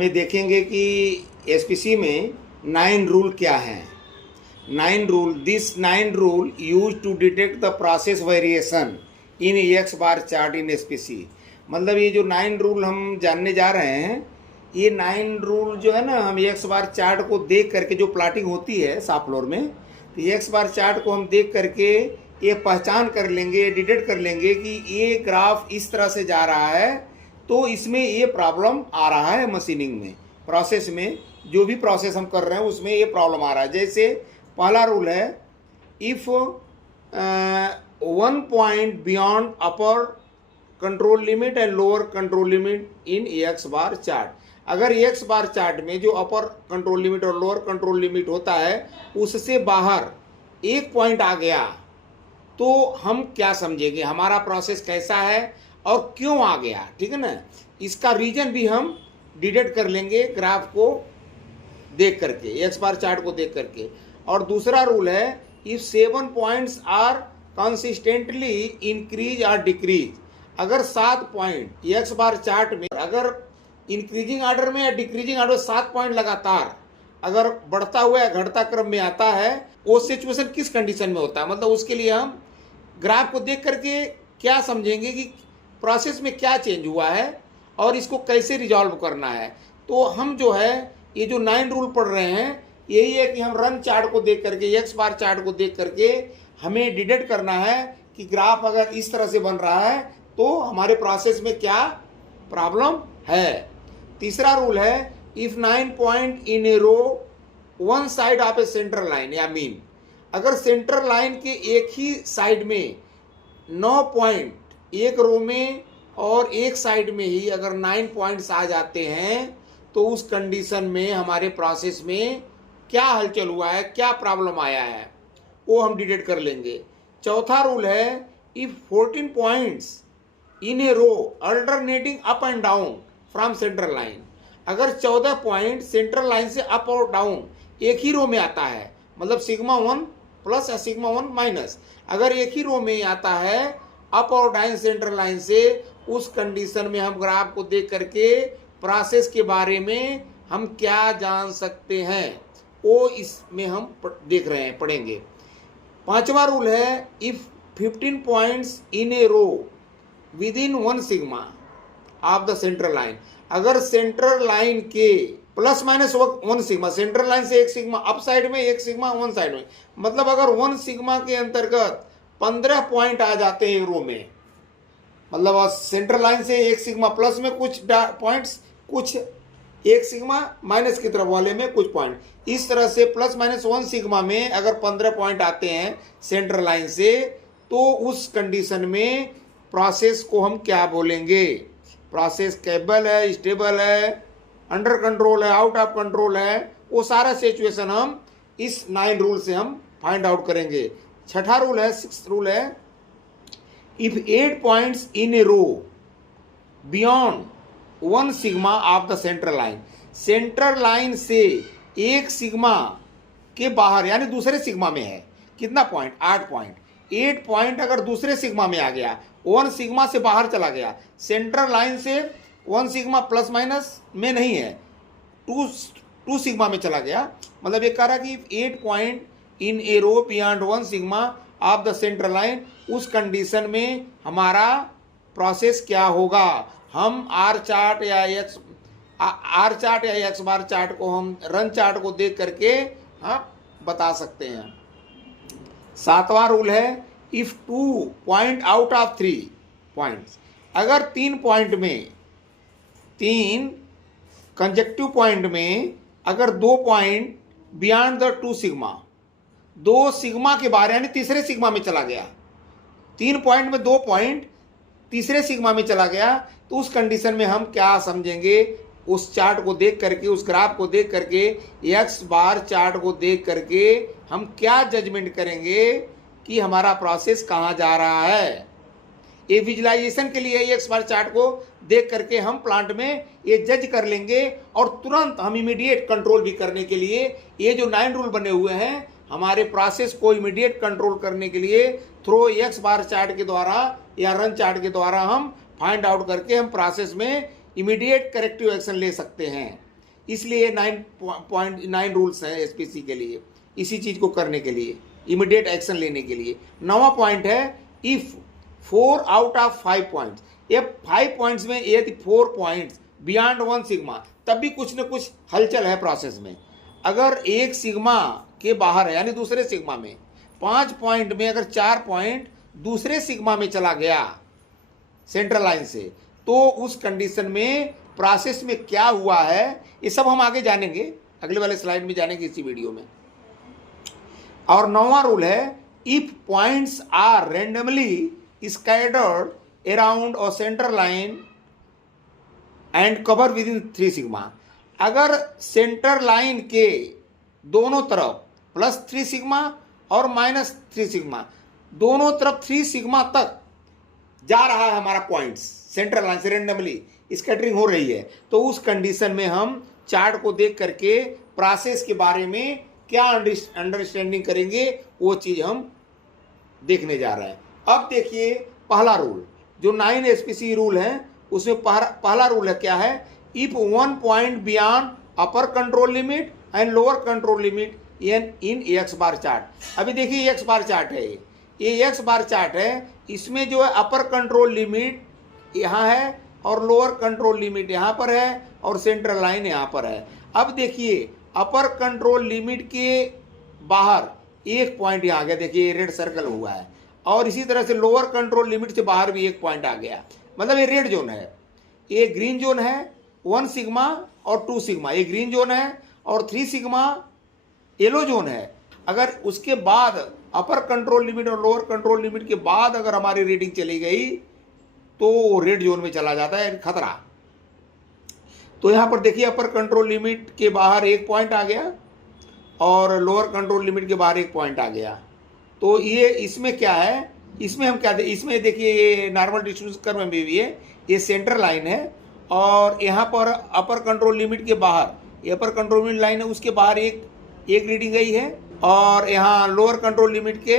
हमें देखेंगे कि एसपीसी में 9 रूल क्या हैं। 9 rule, this 9 rule use to detect the process variation in X bar chart in SPC. मतलब ये जो 9 रूल हम जानने जा रहे हैं, ये 9 रूल जो है ना, हम एक्स बार चार्ट को देख करके, जो प्लाटिंग होती है शॉप फ्लोर में, तो एक्स बार चार्ट को हम देख करके ये पहचान कर लेंगे, डिटेक्ट कर लेंगे कि ये ग्राफ इस तरह से जा रहा है, तो इसमें ये प्रॉब्लम आ रहा है मशीनिंग में, प्रोसेस में, जो भी प्रोसेस हम कर रहे हैं उसमें ये प्रॉब्लम आ रहा है। जैसे पहला रूल है, if 1 point beyond upper control limit and lower control limit in X bar chart. अगर एक्स बार चार्ट में जो अपर कंट्रोल लिमिट और लोअर कंट्रोल लिमिट होता है उससे बाहर एक पॉइंट आ गया, तो हम क्या समझेंगे, हमारा प्रोसेस कैसा है और क्यों आ गया, ठीक है ना। इसका रीजन भी हम डिटेक्ट कर लेंगे ग्राफ को देख करके, एक्स बार चार्ट को देख करके। और दूसरा रूल है, if 7 points are consistently increase और डिक्रीज। अगर 7 पॉइंट एक्स बार चार्ट में अगर इंक्रीजिंग ऑर्डर में या डिक्रीजिंग ऑर्डर 7 पॉइंट लगातार अगर बढ़ता हुआ या घटता क्रम में आता है, वो सिचुएशन किस कंडीशन में होता है, मतलब उसके लिए हम ग्राफ को देख करके क्या समझेंगे कि प्रोसेस में क्या चेंज हुआ है और इसको कैसे रिजॉल्व करना है। तो हम जो है ये जो 9 रूल पढ़ रहे हैं, यही है कि हम रन चार्ट को देख करके, एक्स बार चार्ट को देख करके हमें डिटेक्ट करना है कि ग्राफ अगर इस तरह से बन रहा है तो हमारे प्रोसेस में क्या प्रॉब्लम है। तीसरा रूल है, if 9 point in a row one side of a centre line या मीन। अगर सेंटर लाइन के एक ही साइड में 9 पॉइंट एक रो में और एक साइड में ही अगर 9 पॉइंट्स आ जाते हैं, तो उस कंडीशन में हमारे प्रोसेस में क्या हलचल हुआ है, क्या प्रॉब्लम आया है, वो हम डिटेक्ट कर लेंगे। चौथा रूल है, if 14 points in a row alternating up and down from central line. अगर 14 पॉइंट सेंट्रल लाइन से अप और डाउन एक ही रो में आता है, मतलब सिग्मा 1 प्लस या सिग्मा 1 माइनस, अगर एक ही रो में आता है अप और डाउन सेंट्रल लाइन से, उस कंडीशन में हम ग्राफ को देख करके प्रोसेस के बारे में हम क्या जान सकते हैं, वो इसमें हम देख रहे हैं, पढ़ेंगे। पांचवा रूल है, if 15 points in a row within 1 sigma of the central line. अगर सेंट्रल लाइन के plus minus 1 sigma, central line से 1 सिग्मा अप साइड में, 1 सिग्मा 1 साइड में, मतलब अगर 1 सिग्मा के अंतर्गत 15 पॉइंट आ जाते हैं रो में, मतलब सेंट्रल लाइन से 1 सिग्मा प्लस में कुछ पॉइंट्स, कुछ 1 सिग्मा माइनस की तरफ वाले में कुछ पॉइंट, इस तरह से प्लस माइनस 1 सिग्मा में अगर 15 पॉइंट आते हैं सेंट्रल लाइन से, तो उस कंडीशन में प्रोसेस को हम क्या बोलेंगे, प्रोसेस स्टेबल है, स्टेबल है, अंडर कंट्रोल है, आउट ऑफ कंट्रोल है, वो सारा सिचुएशन हम इस 9 रूल से हम फाइंड आउट करेंगे। छठा रूल है, 6th रूल है, if 8 points in a row beyond 1 sigma of the central line. Central line से 1 सिग्मा के बाहर यानी दूसरे सिग्मा में है, कितना पॉइंट, 8 पॉइंट। 8 पॉइंट अगर दूसरे सिग्मा में आ गया, 1 सिग्मा से बाहर चला गया, सेंट्रल लाइन से 1 सिग्मा प्लस माइनस में नहीं है, 2 सिग्मा में चला गया, मतलब ये कह रहा कि 8 point in a row beyond 1 sigma of the central line, उस कंडीशन में हमारा प्रोसेस क्या होगा। हम आर चार्ट या एक्स बार चार्ट को हम रन चार्ट को देख करके बता सकते हैं। 7वां रूल है, if 2 point out of 3 points. अगर 3 पॉइंट में, 3 कंजेक्टिव पॉइंट में अगर 2 point beyond the 2 sigma, 2 sigma के बाहर यानी तीसरे सिग्मा में चला गया, 3 पॉइंट में 2 पॉइंट तीसरे सिग्मा में चला गया, तो उस कंडीशन में हम क्या समझेंगे, उस चार्ट को देख करके, उस ग्राफ को देख करके, एक्स बार चार्ट को देख करके हम क्या जजमेंट करेंगे कि हमारा प्रोसेस कहाँ जा रहा है। ये विजुलाइजेशन के लिए एक्स बार चार्ट को देख करके हम प्लांट में ये जज कर लेंगे, और तुरंत हम इमीडिएट कंट्रोल भी करने के लिए ये जो 9 रूल बने हुए हैं, हमारे प्रोसेस को इमीडिएट कंट्रोल करने के लिए थ्रू एक्स बार चार्ट के द्वारा या रन चार्ट के द्वारा हम फाइंड आउट करके हम प्रोसेस में इमीडिएट करेक्टिव एक्शन ले सकते हैं। इसलिए 9.9 रूल्स हैं एसपीसी के लिए, इसी चीज़ को करने के लिए, इमीडिएट एक्शन लेने के लिए। 9वां पॉइंट है इफ़ 4 आउट ऑफ 5 पॉइंट्स, ये 5 पॉइंट्स में यदि 4 पॉइंट्स बियॉन्ड 1 सिग्मा, तब भी कुछ न कुछ हलचल है प्रोसेस में। अगर 1 सिग्मा के बाहर है यानी दूसरे सिग्मा में, 5 पॉइंट में अगर 4 पॉइंट दूसरे सिग्मा में चला गया सेंट्रल लाइन से, तो उस कंडीशन में प्रोसेस में क्या हुआ है ये सब हम आगे जानेंगे, अगले वाले स्लाइड में जानेंगे इसी वीडियो में। और 9वां रूल है if points are randomly scattered around और central line and cover with in 3 sigma, अगर सेंटर लाइन के दोनों तरफ +3 सिग्मा और -3 सिग्मा, दोनों तरफ 3 सिग्मा तक जा रहा है हमारा पॉइंट्स, सेंट्रल लाइन से रेंडमली स्कैटरिंग हो रही है, तो उस कंडीशन में हम चार्ट को देख करके प्रोसेस के बारे में क्या अंडरस्टैंडिंग करेंगे वो चीज़ हम देखने जा रहे हैं। अब देखिए पहला रूल, जो 9 एसपीसी रूल है उसमें पहला रूल है क्या है, if 1 point beyond upper control limit and lower control limit in X bar chart. अभी देखिए एक्स बार चार्ट है, ये एक्स बार चार्ट है, इसमें जो है अपर कंट्रोल लिमिट यहाँ है और लोअर कंट्रोल लिमिट यहाँ पर है और सेंट्रल लाइन यहाँ पर है। अब देखिए अपर कंट्रोल लिमिट के बाहर 1 पॉइंट यहाँ आ गया, देखिए रेड सर्कल हुआ है, और इसी तरह से लोअर कंट्रोल लिमिट से बाहर भी 1 पॉइंट आ गया, मतलब ये रेड जोन है। ये ग्रीन जोन है 1 सिग्मा और 2 सिग्मा, ये ग्रीन जोन है, और 3 सिग्मा येलो जोन है। अगर उसके बाद अपर कंट्रोल लिमिट और लोअर कंट्रोल लिमिट के बाद अगर हमारी रीडिंग चली गई तो रेड जोन में चला जाता है, खतरा। तो यहाँ पर देखिए अपर कंट्रोल लिमिट के बाहर 1 पॉइंट आ गया और लोअर कंट्रोल लिमिट के बाहर 1 पॉइंट आ गया। तो ये इसमें क्या है, इसमें हम क्या इसमें देखिए ये नॉर्मल डिस्ट्रीब्यूशन कर्व में भी है, ये सेंटर लाइन है और यहाँ पर अपर कंट्रोल लिमिट के बाहर, ये अपर कंट्रोल लिमिट लाइन है, उसके बाहर एक रीडिंग गई है, और यहाँ लोअर कंट्रोल लिमिट के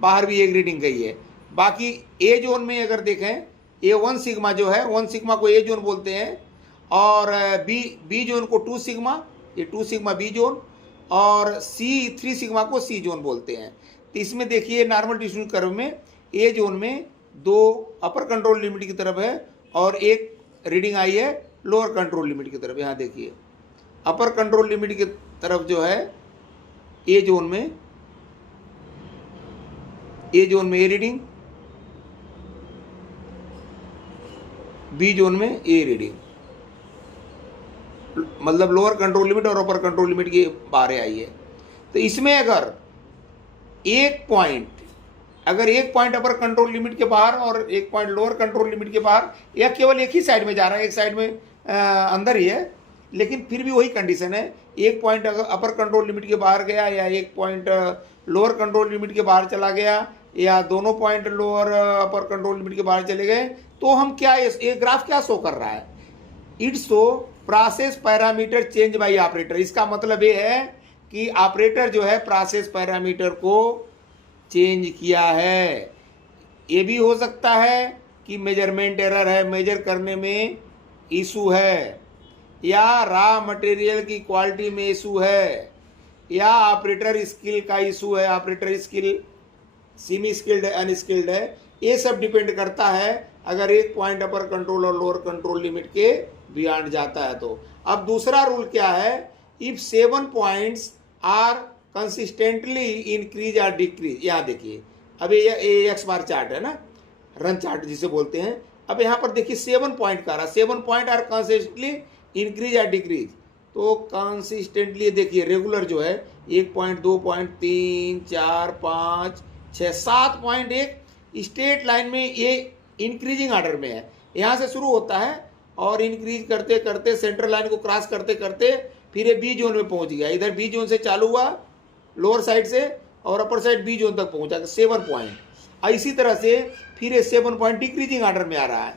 बाहर भी 1 रीडिंग गई है। बाकी ए जोन में अगर देखें, ये 1 सिग्मा जो है, 1 सिग्मा को ए जोन बोलते हैं, और बी जोन को 2 सिग्मा, ये 2 सिग्मा बी जोन, और 3 सिग्मा को सी जोन बोलते हैं। तो इसमें देखिए नॉर्मल डिस्ट्रीब्यूशन कर्व में ए जोन में 2 अपर कंट्रोल लिमिट की तरफ है और 1 रीडिंग आई है लोअर कंट्रोल लिमिट की तरफ। यहाँ देखिए अपर कंट्रोल लिमिट की तरफ जो है ए जोन में ए रीडिंग, बी जोन में ए रीडिंग, मतलब लोअर कंट्रोल लिमिट और अपर कंट्रोल लिमिट की बाहर आई है। तो इसमें अगर 1 पॉइंट अपर कंट्रोल लिमिट के बाहर और 1 पॉइंट लोअर कंट्रोल लिमिट के बाहर, या केवल एक ही साइड में जा रहा है, एक साइड में अंदर ही है, लेकिन फिर भी वही कंडीशन है, 1 पॉइंट अगर अपर कंट्रोल लिमिट के बाहर गया या 1 पॉइंट लोअर कंट्रोल लिमिट के बाहर चला गया या दोनों point lower upper control limit के बाहर चले गए, तो हम क्या, ये ग्राफ क्या शो कर रहा है, it show process parameter change bye operator. इसका मतलब ये है कि ऑपरेटर जो है प्रोसेस पैरामीटर को चेंज किया है। ये भी हो सकता है कि मेजरमेंट एरर है, मेजर करने में इशू है, या रॉ मटेरियल की क्वालिटी में इशू है, या ऑपरेटर स्किल का इशू है, ऑपरेटर स्किल सेमी स्किल्ड है, अनस्किल्ड है, ये सब डिपेंड करता है अगर 1 पॉइंट अपर कंट्रोल और लोअर कंट्रोल लिमिट के बियॉन्ड जाता है तो। अब दूसरा रूल क्या है, if 7 points are consistently increase और डिक्रीज। यहाँ देखिए अभी ये एक्स बार चार्ट है ना, रन चार्ट जिसे बोलते हैं। अब यहाँ पर देखिए 7 पॉइंट का रहा, 7 पॉइंट आर कंसिस्टेंटली इंक्रीज या डिक्रीज। तो कंसिस्टेंटली देखिए रेगुलर जो है 1 पॉइंट, 2 पॉइंट, 3, 4, 5, 6, 7 पॉइंट एक स्ट्रेट लाइन में ये इंक्रीजिंग ऑर्डर में है, यहाँ से शुरू होता है और इंक्रीज करते करते सेंट्रल लाइन को क्रॉस करते करते फिर ये बी जोन में पहुंच गया। इधर बी जोन से चालू हुआ लोअर साइड से और अपर साइड बी जोन तक पहुंचा 7 पॉइंट। और इसी तरह से फिर ये 7 पॉइंट डिक्रीजिंग ऑर्डर में आ रहा है,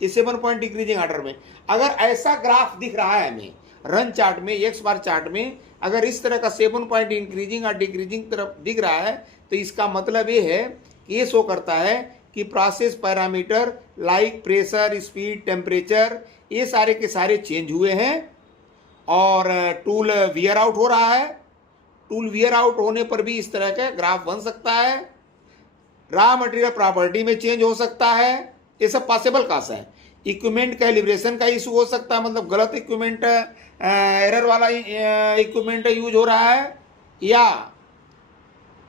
ये 7 पॉइंट डिक्रीजिंग ऑर्डर में। अगर ऐसा ग्राफ दिख रहा है हमें रन चार्ट में, एक्स बार चार्ट में, अगर इस तरह का 7 पॉइंट इंक्रीजिंग और डिक्रीजिंग तरफ दिख रहा है तो इसका मतलब ये है कि ये शो करता है कि process parameter like pressure, speed, temperature, ये सारे के सारे चेंज हुए हैं और टूल वियर आउट हो रहा है, टूल वियर आउट होने पर भी इस तरह का ग्राफ बन सकता है। रॉ मटेरियल प्रॉपर्टी में चेंज हो सकता है, ये सब पॉसिबल कास है। इक्विपमेंट कैलिब्रेशन का इशू हो सकता है, मतलब गलत इक्विपमेंट, एरर वाला इक्विपमेंट यूज हो रहा है, या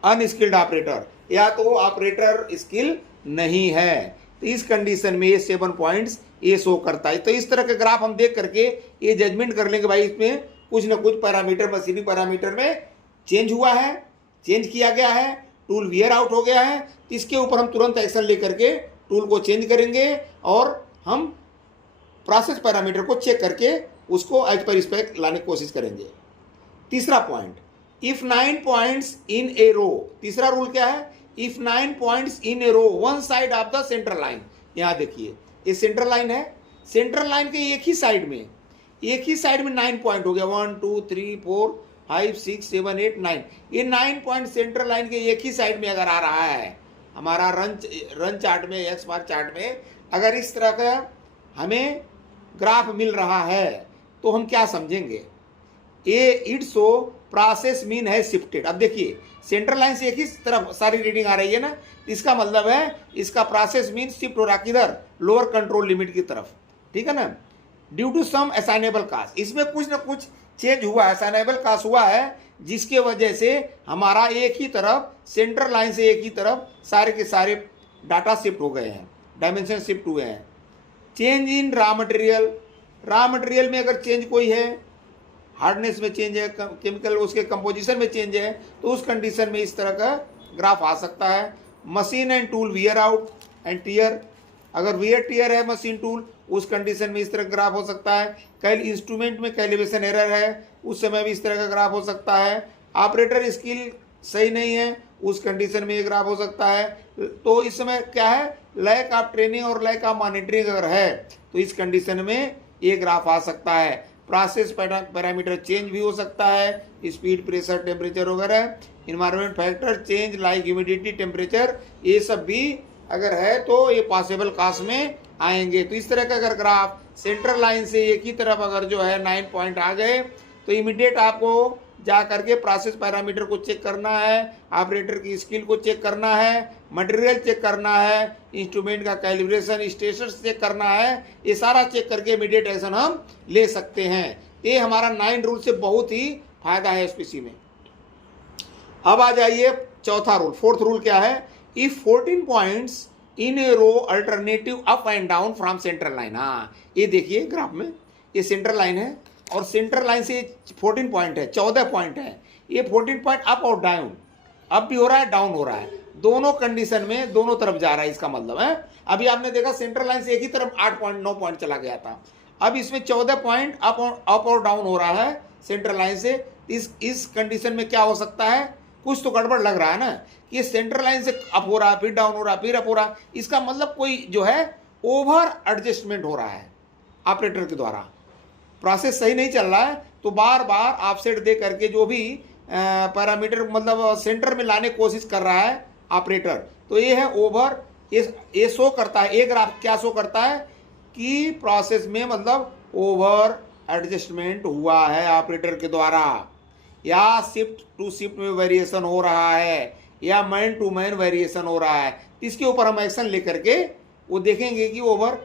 अनस्किल्ड ऑपरेटर, या तो ऑपरेटर स्किल नहीं है। तो इस कंडीशन में ये 7 पॉइंट्स ये शो करता है। तो इस तरह के ग्राफ हम देख करके ये जजमेंट कर लेंगे भाई इसमें कुछ ना कुछ पैरामीटर, मशीनिंग पैरामीटर में चेंज हुआ है, चेंज किया गया है, टूल वियर आउट हो गया है। इसके ऊपर हम तुरंत एक्शन लेकर के टूल को चेंज करेंगे और हम प्रोसेस पैरामीटर को चेक करके उसको एज पर स्पेक लाने की कोशिश करेंगे। तीसरा point, if 9 points in a row, तीसरा रूल क्या है, if 9 points in a row one side of the central line. यहां देखिए ये सेंट्रल लाइन है, सेंट्रल लाइन के एक ही साइड में 9 पॉइंट हो गया, 1 2 3 4 5 6 7 8 9। ये 9 पॉइंट सेंट्रल लाइन के एक ही साइड में अगर आ रहा है हमारा रन चार्ट में, एक्स बार चार्ट में, अगर इस तरह का हमें ग्राफ मिल रहा है तो हम क्या समझेंगे, ये इट शो प्रोसेस मीन है शिफ्टेड। अब देखिए सेंट्रल लाइन से एक ही तरफ सारी रीडिंग आ रही है ना, इसका मतलब है इसका प्रोसेस मीन शिफ्ट हो रहा है किधर, लोअर कंट्रोल लिमिट की तरफ, ठीक है ना। Due to some assignable cause, इसमें कुछ ना कुछ चेंज हुआ है, असाइनेबल कास्ट हुआ है, जिसके वजह से हमारा एक ही तरफ सेंट्रल लाइन से एक ही तरफ सारे के सारे डाटा शिफ्ट हो गए हैं, डायमेंशन शिफ्ट हुए हैं। चेंज इन रॉ मटेरियल में अगर चेंज कोई है, हार्डनेस में चेंज है, केमिकल उसके कंपोजिशन में चेंज है, तो उस कंडीशन में इस तरह का ग्राफ आ सकता है। Machine and tool wear out and tear, अगर वियर टीयर है मशीन टूल, उस कंडीशन में इस तरह का ग्राफ हो सकता है। कल इंस्ट्रूमेंट में कैलिब्रेशन एरर है, उस समय भी इस तरह का ग्राफ हो सकता है। ऑपरेटर स्किल सही नहीं है, उस कंडीशन में ये ग्राफ हो सकता है। तो इस समय क्या है, लैक ऑफ ट्रेनिंग और लैक ऑफ मॉनिटरिंग अगर है तो इस कंडीशन में ये ग्राफ आ सकता है। प्रोसेस पैरामीटर चेंज भी हो सकता है, स्पीड, प्रेशर, टेम्परेचर वगैरह। Environment factor change like humidity, temperature, ये सब भी अगर है तो ये पॉसिबल कास्ट में आएंगे। तो इस तरह का अगर ग्राफ सेंट्रल लाइन से एक ही तरफ अगर जो है 9 पॉइंट आ गए तो इमीडिएट आपको जा करके प्रोसेस पैरामीटर को चेक करना है, ऑपरेटर की स्किल को चेक करना है, मटेरियल चेक करना है, इंस्ट्रूमेंट का कैलिब्रेशन स्टेटस चेक करना है। ये सारा चेक करके इमीडिएट एक्शन हम ले सकते हैं। ये हमारा 9 रूल से बहुत ही फायदा है एसपीसी में। अब आ जाइए चौथा रूल, फोर्थ रूल क्या है, if 14 points in a row alternative up and down from central line. हाँ ये देखिए ग्राफ में ये सेंट्रल लाइन है और सेंट्रल लाइन से 14 पॉइंट है, 14 पॉइंट है। ये 14 पॉइंट अप और डाउन, अप भी हो रहा है, डाउन हो रहा है, दोनों कंडीशन में दोनों तरफ जा रहा है। इसका मतलब है अभी आपने देखा सेंट्रल लाइन से एक ही तरफ 8 पॉइंट 9 पॉइंट चला गया था, अब इसमें 14 पॉइंट अप और डाउन हो रहा है सेंट्रल लाइन से। इस कंडीशन में क्या हो सकता है, कुछ तो गड़बड़ लग रहा है ना, कि ये सेंट्रल लाइन से अप हो रहा है, फिर डाउन हो रहा है, फिर अप हो रहा है। इसका मतलब कोई जो है ओवर एडजस्टमेंट हो रहा है ऑपरेटर के द्वारा, प्रोसेस सही नहीं चल रहा है, तो बार बार ऑफसेट दे करके जो भी पैरामीटर मतलब सेंटर में लाने की कोशिश कर रहा है ऑपरेटर, तो ये है ओवर। ये शो करता है, ये ग्राफ क्या शो करता है कि प्रोसेस में मतलब ओवर एडजस्टमेंट हुआ है ऑपरेटर के द्वारा, या शिफ्ट टू शिफ्ट में वेरिएशन हो रहा है, या मैन टू मैन वेरिएशन हो रहा है। इसके ऊपर हम एक्शन लेकर के वो देखेंगे कि ओवर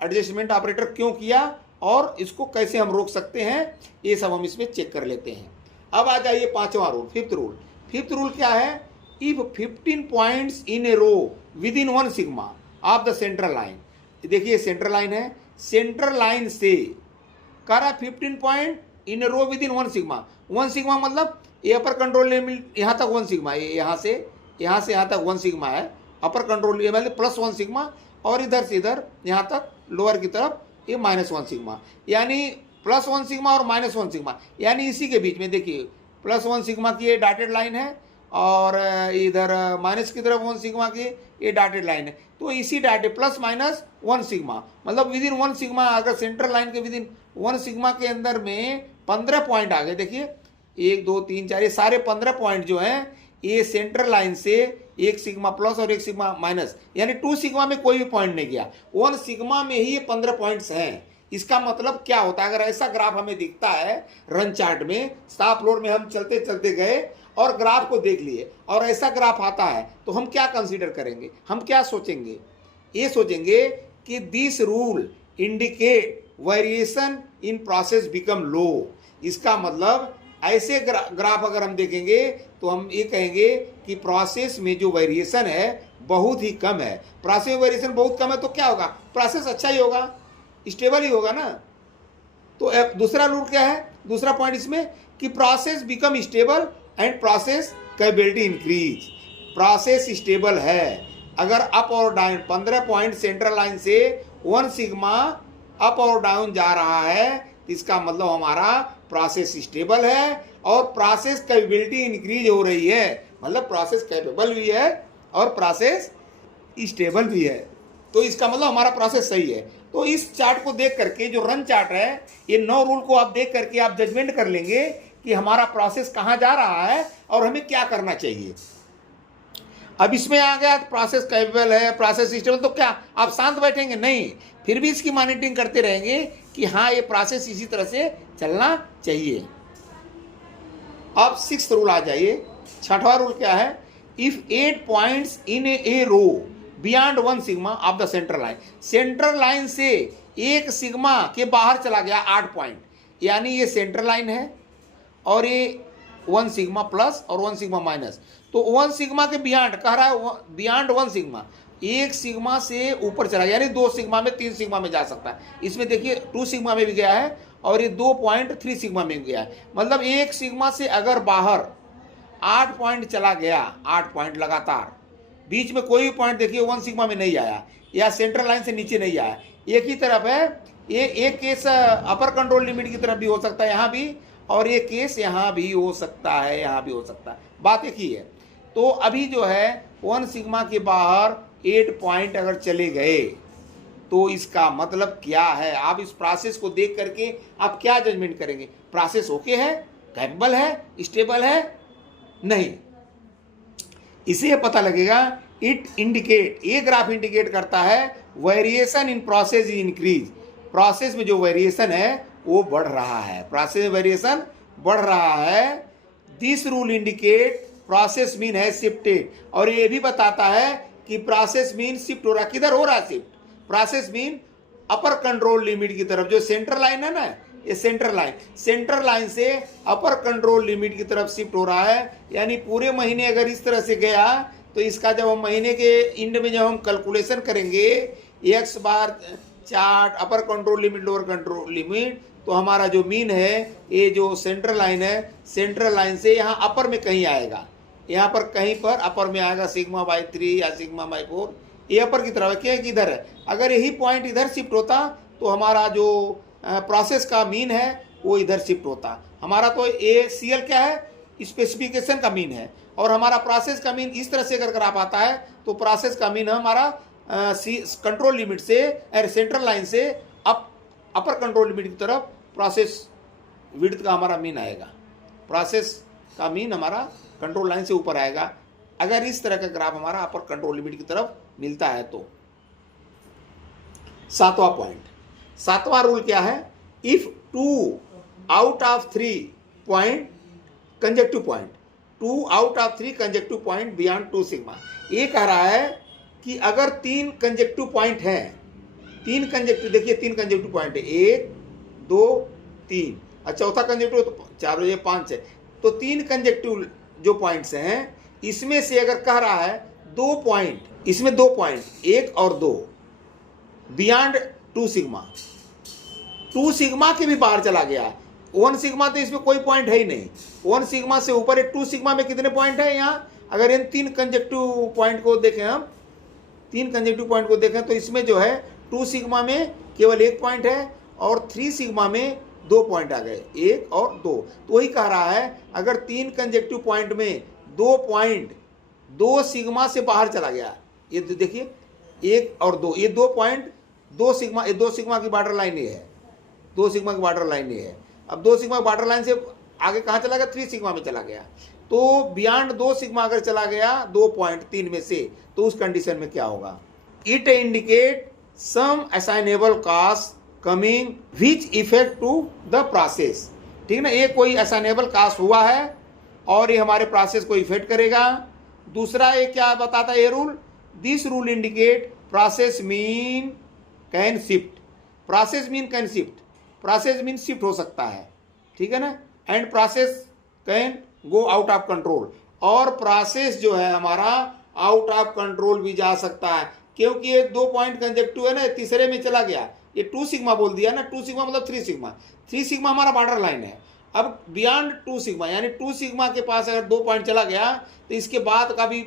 एडजस्टमेंट ऑपरेटर क्यों किया और इसको कैसे हम रोक सकते हैं, ये सब हम इसमें चेक कर लेते हैं। अब आ जाइए पांचवा rule, fifth rule. Fifth rule क्या है, if 15 points in a row within 1 sigma of the central line. देखिए सेंट्रल लाइन है, सेंट्रल लाइन से कर रहा 15 point in a row within 1 sigma. 1 sigma मतलब ये अपर कंट्रोल लिमिट यहाँ तक 1 सिग्मा, यहाँ से यहाँ तक 1 सिग्मा है अपर कंट्रोल लिमिट मतलब +1 सिग्मा, और इधर से इधर यहाँ तक लोअर की तरफ ये -1 सिग्मा, यानी +1 सिग्मा और -1 सिग्मा, यानी इसी के बीच में देखिए +1 सिग्मा की ये डॉटेड लाइन है और इधर माइनस की तरफ 1 सिग्मा की ये डॉटेड लाइन है। तो इसी डाटे +-1 सिग्मा मतलब विद इन 1 सिग्मा, अगर सेंट्रल लाइन के विद इन 1 सिग्मा के अंदर में 15 पॉइंट आ गए। देखिए 1 2 3 4 ये सारे 15 पॉइंट जो हैं ये सेंट्रल लाइन से 1 सिग्मा प्लस और 1 सिग्मा माइनस, यानी 2 सिग्मा में कोई भी पॉइंट नहीं गया, 1 सिग्मा में ही ये 15 पॉइंट्स हैं। इसका मतलब क्या होता है? अगर ऐसा ग्राफ हमें दिखता है रन चार्ट में, स्टॉप लोड में हम चलते चलते गए और ग्राफ को देख लिए और ऐसा ग्राफ आता है, तो हम क्या कंसीडर करेंगे? हम क्या सोचेंगे? ये सोचेंगे कि this rule indicate variation in process become low. इसका मतलब ऐसे ग्राफ अगर हम देखेंगे तो हम ये कहेंगे कि प्रोसेस में जो वेरिएशन है बहुत ही कम है। प्रोसेस में वेरिएशन बहुत कम है तो क्या होगा? प्रोसेस अच्छा ही होगा, स्टेबल ही होगा ना। तो दूसरा रूल क्या है? दूसरा पॉइंट इसमें कि process become stable and process capability increase. Process stable है अगर अप और डाउन 15 पॉइंट सेंट्रल लाइन से 1 सिग्मा अप और डाउन जा रहा है, तो इसका मतलब हमारा प्रोसेस स्टेबल है और प्रोसेस कैपेबिलिटी इंक्रीज हो रही है, मतलब प्रोसेस कैपेबल भी है और प्रोसेस स्टेबल भी है। तो इसका मतलब हमारा प्रोसेस सही है। तो इस चार्ट को देख करके, जो रन चार्ट है, ये 9 रूल को आप देख करके आप जजमेंट कर लेंगे कि हमारा प्रोसेस कहाँ जा रहा है और हमें क्या करना चाहिए। अब इसमें आ गया प्रोसेस कैपेबल है, प्रोसेस स्टेबल, तो क्या आप शांत बैठेंगे? नहीं, फिर भी इसकी मॉनिटरिंग करते रहेंगे कि हाँ ये प्रोसेस इसी तरह से चलना चाहिए। अब 6th रूल आ जाइए। 6वां रूल क्या है? If 8 points in a row beyond 1 sigma of the central line, central line से 1 सिग्मा के बाहर चला गया 8 पॉइंट, यानी ये सेंट्रल लाइन है और ये 1 सिग्मा प्लस और 1 सिग्मा माइनस, तो 1 सिग्मा के बियॉन्ड कह रहा है, बियॉन्ड 1 सिग्मा, 1 सिग्मा से ऊपर चला गया, यानी 2 सिग्मा में 3 सिग्मा में जा सकता है। इसमें देखिए 2 सिग्मा में भी गया है और ये 2.3 सिग्मा में गया है। मतलब 1 सिग्मा से अगर बाहर 8 पॉइंट चला गया, 8 पॉइंट लगातार, बीच में कोई भी पॉइंट देखिए 1 सिग्मा में नहीं आया या सेंट्रल लाइन से नीचे नहीं आया, एक ही तरफ है, ये एक केस अपर कंट्रोल लिमिट की तरफ भी हो सकता है यहाँ भी, और ये केस यहाँ भी हो सकता है, यहाँ भी हो सकता है, बात एक ही है। तो अभी जो है 1 सिग्मा के बाहर 8 पॉइंट अगर चले गए तो इसका मतलब क्या है? आप इस प्रोसेस को देख करके आप क्या जजमेंट करेंगे? प्रोसेस ओके है, कैपेबल है, स्टेबल है? नहीं, इसे पता लगेगा। इट इंडिकेट, ये ग्राफ इंडिकेट करता है variation in process increase, process में जो वेरिएशन है वो बढ़ रहा है, प्रोसेस में वेरिएशन बढ़ रहा है। This rule indicate process mean है शिफ्टेड, और ये भी बताता है कि प्रोसेस मीन शिफ्ट हो रहा है। किधर हो रहा है shift? Process mean upper control limit की तरफ, जो सेंट्रल लाइन है ना, ये सेंट्रल लाइन से अपर कंट्रोल लिमिट की तरफ शिफ्ट हो रहा है। यानी पूरे महीने अगर इस तरह से गया तो इसका जब हम महीने के एंड में जब हम कैलकुलेशन करेंगे x bar chart, upper control limit, lower control limit, तो हमारा जो मीन है, ये जो सेंट्रल लाइन है, सेंट्रल लाइन से यहाँ अपर में कहीं आएगा, यहाँ पर कहीं पर अपर में आएगा सिग्मा बाई 3 या सिग्मा बाई 4, ये अपर की तरफ है। क्या किधर है? अगर यही पॉइंट इधर शिफ्ट होता तो हमारा जो प्रोसेस का मीन है वो इधर शिफ्ट होता। हमारा तो ए सी एल क्या है? स्पेसिफिकेशन का मीन है, और हमारा प्रोसेस का मीन इस तरह से अगर ग्राफ आता है तो प्रोसेस का मीन हमारा कंट्रोल लिमिट से, सेंट्रल लाइन से अपर कंट्रोल लिमिट की तरफ प्रोसेस विड्थ का हमारा मीन आएगा, प्रोसेस का मीन हमारा कंट्रोल लाइन से ऊपर आएगा अगर इस तरह का ग्राफ हमारा अपर कंट्रोल लिमिट की तरफ मिलता है तो। 7वां पॉइंट, 7वां रूल क्या है? If 2 out of 3 point conjunctive point, 2 out of 3 conjunctive point beyond 2 sigma, ये कह रहा है कि अगर 3 कंजेक्टिव पॉइंट हैं, 3 कंजेक्टिव, देखिए 3 कंजेक्टिव पॉइंट है, 1 2 3, और चौथा कंजेक्टिव तो 4, ये 5 है, तो 3 कंजेक्टिव जो पॉइंट्स हैं, इसमें से अगर कह रहा है 2 पॉइंट, इसमें 2 पॉइंट 1 और 2 बियॉन्ड 2 सिग्मा, 2 सिग्मा के भी बाहर चला गया, 1 सिग्मा तो इसमें कोई पॉइंट है ही नहीं, 1 सिग्मा से ऊपर है, 2 सिग्मा में कितने पॉइंट है यहाँ? अगर इन 3 कंजेक्टिव पॉइंट को देखें, हम 3 कंजेक्टिव पॉइंट को देखें तो इसमें जो है 2 सिग्मा में केवल 1 पॉइंट है और 3 सिग्मा में 2 पॉइंट आ गए, 1 और 2। तो वही कह रहा है अगर 3 कंजेक्टिव पॉइंट में 2 पॉइंट 2 सिग्मा से बाहर चला गया, ये देखिए 1 और 2, ये 2 पॉइंट 2 सिग्मा, ये 2 सिग्मा की बॉर्डर लाइन ये है, 2 सिग्मा की बॉर्डर लाइन ये है। अब 2 सिग्मा बॉर्डर लाइन से आगे कहाँ चला गया? 3 सिग्मा में चला गया। तो बियॉन्ड 2 सिग्मा अगर चला गया 2 पॉइंट 3 में से, तो उस कंडीशन में क्या होगा? It indicate some assignable cause coming which effect to the process. ठीक ना, ये कोई असाइनेबल कास्ट हुआ है और ये हमारे प्रोसेस को इफेक्ट करेगा। दूसरा ये क्या बताता है ये rule, this rule indicate process mean can shift. Process mean can shift, process mean shift हो सकता है, ठीक है ना, and process can go out of control, और प्रोसेस जो है हमारा आउट ऑफ कंट्रोल भी जा सकता है, क्योंकि ये 2 पॉइंट कंजेक्टिव है ना, तीसरे में चला गया, ये 2 सिग्मा बोल दिया ना, 2 सिग्मा मतलब 3 सिग्मा, 3 सिग्मा हमारा बॉर्डर लाइन है। अब बियॉन्ड 2 सिग्मा यानी 2 सिग्मा के पास अगर 2 पॉइंट चला गया तो इसके बाद का भी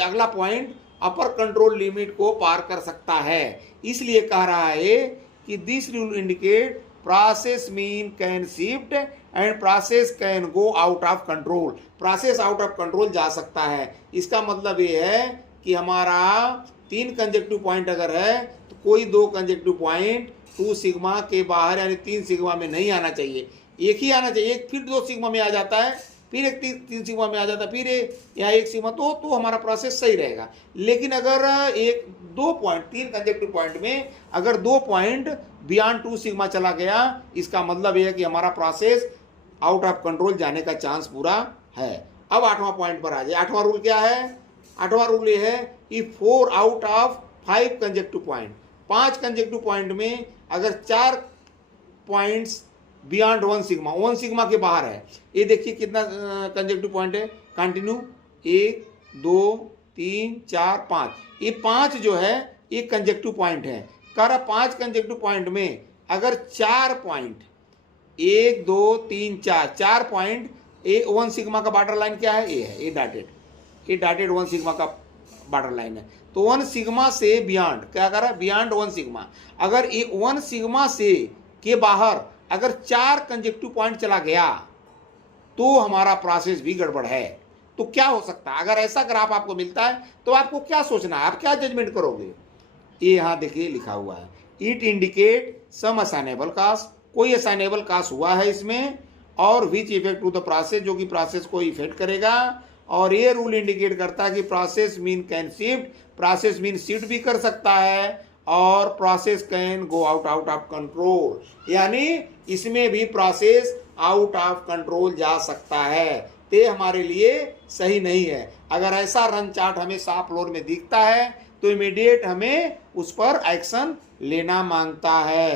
अगला पॉइंट अपर कंट्रोल लिमिट को पार कर सकता है। इसलिए कह रहा है कि this rule indicate process mean can shift and process can go out of control, process out of control जा सकता है। इसका मतलब ये है कि हमारा 3 कंजेक्टिव पॉइंट अगर है तो कोई 2 कंजेक्टिव पॉइंट 2 सिग्मा के बाहर यानी 3 सिग्मा में नहीं आना चाहिए, एक ही आना चाहिए। एक फिर 2 सिग्मा में आ जाता है, फिर एक 3 सिग्मा में आ जाता है, फिर यहाँ 1 सिग्मा, तो हमारा प्रोसेस सही रहेगा। लेकिन अगर 2 पॉइंट 3 कंजेक्टिव पॉइंट में अगर 2 पॉइंट बियॉन्ड 2 सिग्मा चला गया, इसका मतलब यह है कि हमारा प्रोसेस आउट ऑफ कंट्रोल जाने का चांस पूरा है। अब 8वां पॉइंट पर आ जाए। 8वां रूल क्या है? 8वां रूल ये है कि 4 out of 5 conjunctive point, 5 conjunctive point में अगर 4 पॉइंट्स बियॉन्ड 1 सिग्मा, 1 सिग्मा के बाहर है, ये देखिए कितना कंजेक्टिव पॉइंट है, कंटिन्यू 1 2 3 4 5, ये 5 जो है ये कंजेक्टिव पॉइंट है। कर 5 कंजेक्टिव पॉइंट में अगर 4 पॉइंट 1 2 3 4 पॉइंट, ए 1 सिग्मा का बॉर्डर लाइन क्या है? ये है, ये डॉटेड 1 सिग्मा का बॉर्डर लाइन है। तो 1 सिग्मा से बियॉन्ड क्या कर रहा है? बियॉन्ड 1 सिग्मा, अगर ये 1 सिग्मा से के बाहर अगर 4 कंजेक्टिव पॉइंट चला गया तो हमारा प्रोसेस भी गड़बड़ है। तो क्या हो सकता है? अगर ऐसा ग्राफ आपको मिलता है तो आपको क्या सोचना है, आप क्या जजमेंट करोगे? ये यहाँ देखिए लिखा हुआ है, it indicate some assignable cause, कोई असाइनेबल कास्ट हुआ है इसमें, और which effect to the process, जो कि प्रोसेस को इफेक्ट करेगा। और ये रूल इंडिकेट करता है कि process mean can shift, process mean shift भी कर सकता है, और process can go out of control, यानी इसमें भी प्रोसेस आउट ऑफ कंट्रोल जा सकता है। ते हमारे लिए सही नहीं है। अगर ऐसा रन चार्ट हमें शॉप फ्लोर में दिखता है तो इमीडिएट हमें उस पर एक्शन लेना मांगता है।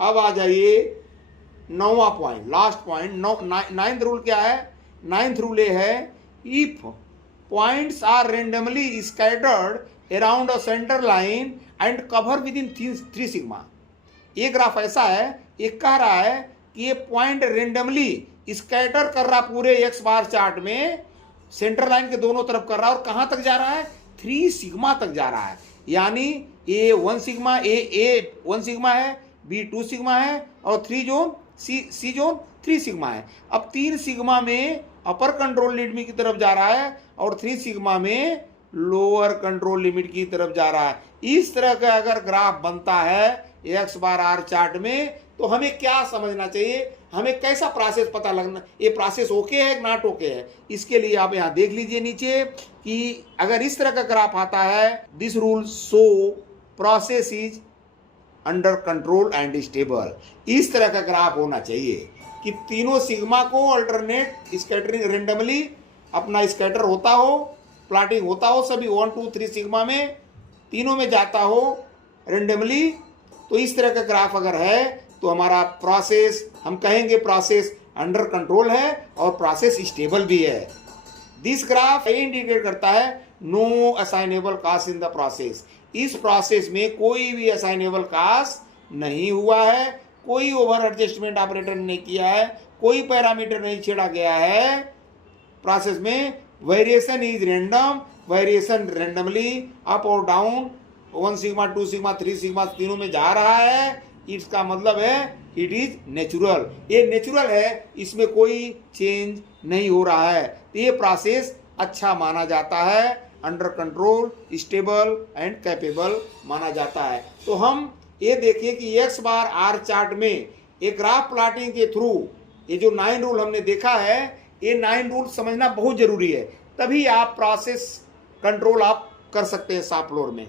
अब आ जाइए 9वां point, last point, 9th rule क्या है? 9th रूल ये है, if points are randomly scattered around a centre line and cover with in 3 sigma. ये ग्राफ ऐसा है, ये कह रहा है कि ये पॉइंट रेंडमली स्कैटर कर रहा पूरे एक्स बार चार्ट में, सेंटर लाइन के दोनों तरफ कर रहा है, और कहां तक जा रहा है? 3 सिग्मा तक जा रहा है। यानी ए 1 सिग्मा, ए 1 सिग्मा है, बी 2 सिग्मा है, और 3 जोन सी जोन 3 सिग्मा है। अब 3 सिग्मा में अपर कंट्रोल लिमिट की तरफ जा रहा है और 3 सिग्मा में लोअर कंट्रोल लिमिट की तरफ जा रहा है। इस तरह का अगर ग्राफ बनता है एक्स बार आर चार्ट में, तो हमें क्या समझना चाहिए, हमें कैसा प्रोसेस पता लगना, ये प्रोसेस ओके है नॉट ओके है। इसके लिए आप यहाँ देख लीजिए नीचे कि अगर इस तरह का ग्राफ आता है, this rule show process is under control and stable. इस तरह का ग्राफ होना चाहिए कि तीनों सिग्मा को अल्टरनेट स्कैटरिंग रेंडमली अपना स्कैटर होता हो, प्लॉटिंग होता हो, सभी 1 2 3 सिग्मा में तीनों में जाता हो रेंडमली। तो इस तरह का ग्राफ अगर है तो हमारा प्रोसेस, हम कहेंगे प्रोसेस अंडर कंट्रोल है और प्रोसेस स्टेबल भी है। दिस ग्राफ इंडिकेट करता है no assignable cause in the process. इस प्रोसेस में कोई भी असाइनेबल कास्ट नहीं हुआ है, कोई ओवर एडजस्टमेंट ऑपरेटर नहीं किया है, कोई पैरामीटर नहीं छेड़ा गया है। प्रोसेस में variation is random, variation randomly up और डाउन, 1 सिग्मा 2 सिग्मा 3 सिग्मा तीनों में जा रहा है। इसका मतलब है इट इज नेचुरल, ये नेचुरल है, इसमें कोई चेंज नहीं हो रहा है। तो ये प्रोसेस अच्छा माना जाता है, under control, stable and capable माना जाता है। तो हम ये देखिए कि एक्स बार आर चार्ट में एक ग्राफ प्लॉटिंग के थ्रू ये जो 9 रूल हमने देखा है, ये 9 रूल समझना बहुत जरूरी है, तभी आप प्रोसेस कंट्रोल आप कर सकते हैं शॉप फ्लोर में।